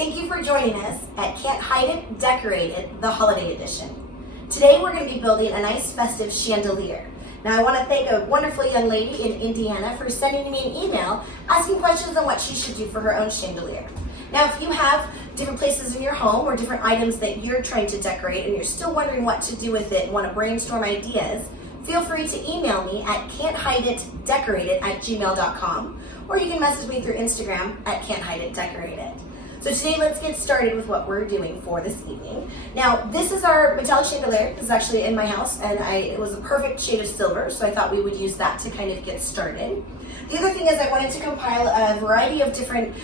Thank you for joining us at Can't Hide It, Decorate It, the Holiday Edition. Today we're going to be building a nice festive chandelier. Now I want to thank a wonderful young lady in Indiana for sending me an email asking questions on what she should do for her own chandelier. Now if you have different places in your home or different items that you're trying to decorate and you're still wondering what to do with it and want to brainstorm ideas, feel free to email me at can'thideitdecorated@gmail.com, or you can message me through Instagram at can'thideitdecorated. So today let's get started with what we're doing for this evening. Now this is our metallic chandelier. This is actually in my house and it was a perfect shade of silver, so I thought we would use that to kind of get started. The other thing is I wanted to compile a variety of different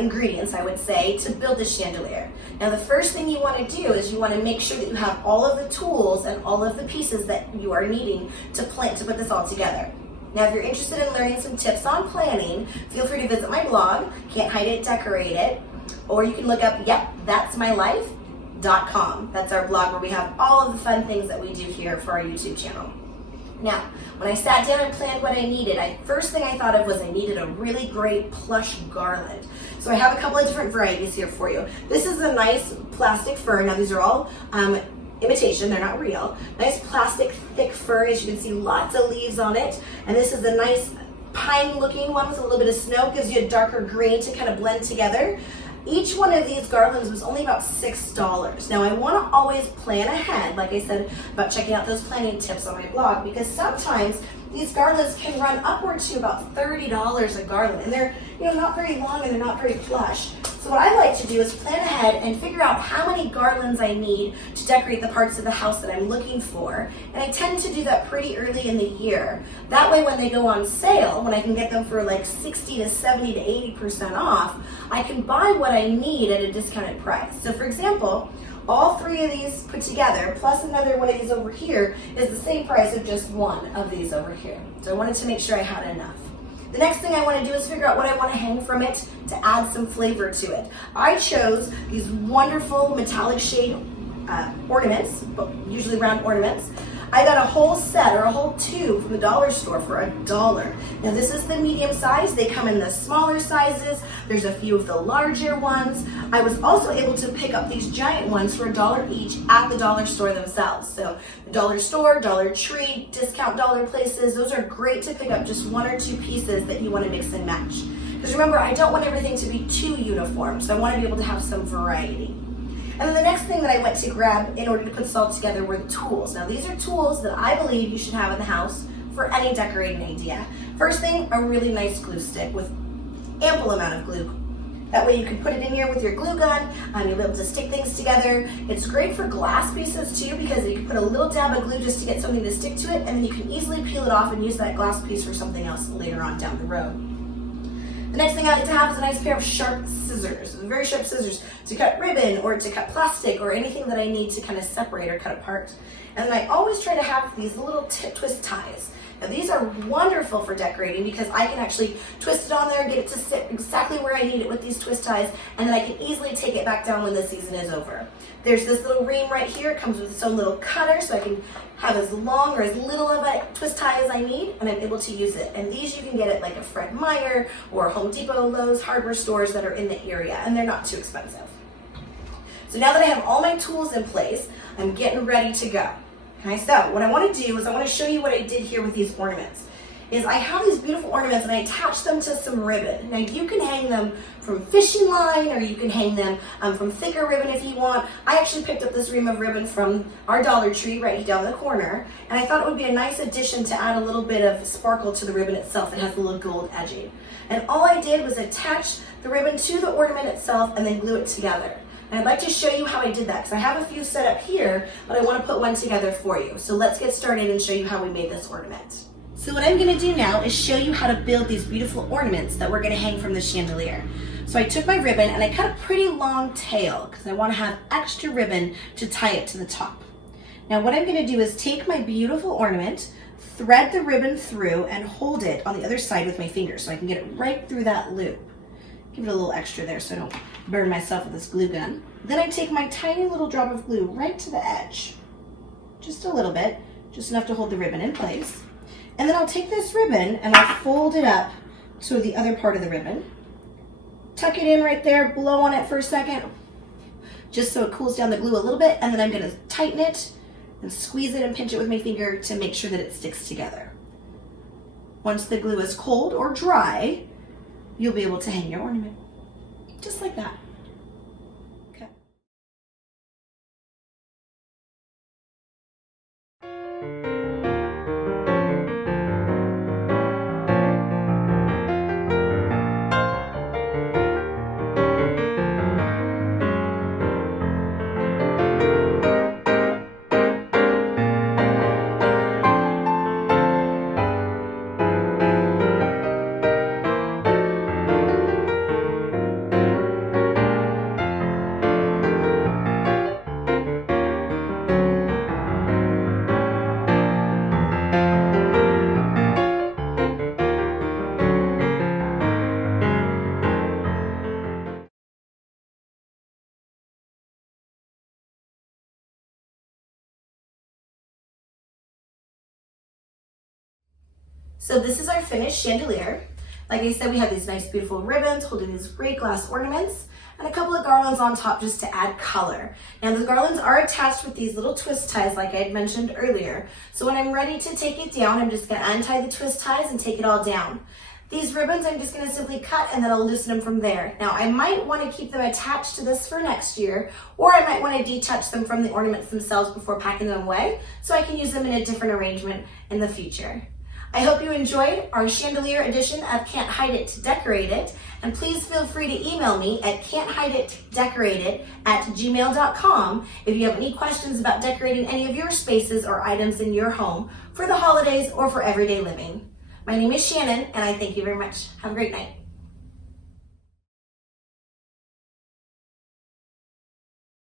ingredients, I would say, to build this chandelier. Now the first thing you want to do is you want to make sure that you have all of the tools and all of the pieces that you are needing to put this all together. Now if you're interested in learning some tips on planning, feel free to visit my blog, Can't Hide It, Decorate It, or you can look up yepthat'smylife.com. That's our blog where we have all of the fun things that we do here for our YouTube channel. Now, when I sat down and planned what I needed, first thing I thought of was I needed a really great plush garland. So I have a couple of different varieties here for you. This is a nice plastic fir. Now these are all imitation, they're not real. Nice plastic thick fir, as you can see, lots of leaves on it. And this is a nice pine looking one with a little bit of snow, gives you a darker green to kind of blend together. Each one of these garlands was only about $6. Now I want to always plan ahead, like I said, about checking out those planning tips on my blog, because sometimes these garlands can run upwards to about $30 a garland, and they're not very long and they're not very plush. So what I like to do is plan ahead and figure out how many garlands I need to decorate the parts of the house that I'm looking for, and I tend to do that pretty early in the year. That way when they go on sale, when I can get them for like 60 to 70 to 80% off, I can buy what I need at a discounted price. So for example, all three of these put together, plus another one of these over here, is the same price of just one of these over here. So I wanted to make sure I had enough. The next thing I want to do is figure out what I want to hang from it to add some flavor to it. I chose these wonderful metallic shade ornaments, usually round ornaments. I got a whole set or a whole tube from the dollar store for $1. Now this is the medium size. They come in the smaller sizes. There's a few of the larger ones. I was also able to pick up these giant ones for $1 each at the dollar store themselves. So the dollar store, Dollar Tree, discount dollar places, those are great to pick up just one or two pieces that you want to mix and match. Because remember, I don't want everything to be too uniform, so I want to be able to have some variety. And then the next thing that I went to grab in order to put this all together were the tools. Now these are tools that I believe you should have in the house for any decorating idea. First thing, a really nice glue stick with ample amount of glue. That way you can put it in here with your glue gun, you'll be able to stick things together. It's great for glass pieces too, because you can put a little dab of glue just to get something to stick to it, and then you can easily peel it off and use that glass piece for something else later on down the road. The next thing I like to have is a nice pair of sharp scissors, very sharp scissors to cut ribbon or to cut plastic or anything that I need to kind of separate or cut apart. And then I always try to have these little twist ties. Now these are wonderful for decorating because I can actually twist it on there and get it to sit exactly where I need it with these twist ties, and then I can easily take it back down when the season is over. There's this little ream right here. It comes with its own little cutter, so I can have as long or as little of a twist tie as I need, and I'm able to use it. And these you can get at like a Fred Meyer or Home Depot, Lowe's, hardware stores that are in the area, and they're not too expensive. So now that I have all my tools in place, I'm getting ready to go. Okay, so what I want to do is I want to show you what I did here with these ornaments. I have these beautiful ornaments and I attach them to some ribbon. Now you can hang them from fishing line, or you can hang them from thicker ribbon if you want. I actually picked up this ream of ribbon from our Dollar Tree right down the corner, and I thought it would be a nice addition to add a little bit of sparkle to the ribbon itself. It has a little gold edging. And all I did was attach the ribbon to the ornament itself and then glue it together. And I'd like to show you how I did that because I have a few set up here, but I want to put one together for you. So let's get started and show you how we made this ornament. So what I'm going to do now is show you how to build these beautiful ornaments that we're going to hang from the chandelier. So I took my ribbon and I cut a pretty long tail because I want to have extra ribbon to tie it to the top. Now what I'm going to do is take my beautiful ornament, thread the ribbon through, and hold it on the other side with my fingers so I can get it right through that loop. Give it a little extra there so I don't burn myself with this glue gun. Then I take my tiny little drop of glue right to the edge. Just a little bit, just enough to hold the ribbon in place. And then I'll take this ribbon and I'll fold it up to the other part of the ribbon, tuck it in right there, blow on it for a second, just so it cools down the glue a little bit, and then I'm gonna tighten it and squeeze it and pinch it with my finger to make sure that it sticks together. Once the glue is cold or dry, you'll be able to hang your ornament, just like that. Okay. So this is our finished chandelier. Like I said, we have these nice beautiful ribbons holding these great glass ornaments and a couple of garlands on top just to add color. Now the garlands are attached with these little twist ties like I had mentioned earlier. So when I'm ready to take it down, I'm just gonna untie the twist ties and take it all down. These ribbons I'm just gonna simply cut and then I'll loosen them from there. Now I might wanna keep them attached to this for next year, or I might wanna detach them from the ornaments themselves before packing them away so I can use them in a different arrangement in the future. I hope you enjoyed our chandelier edition of Can't Hide It, Decorate It, and please feel free to email me at can'thideit.decorated@gmail.com if you have any questions about decorating any of your spaces or items in your home for the holidays or for everyday living. My name is Shannon, and I thank you very much. Have a great night.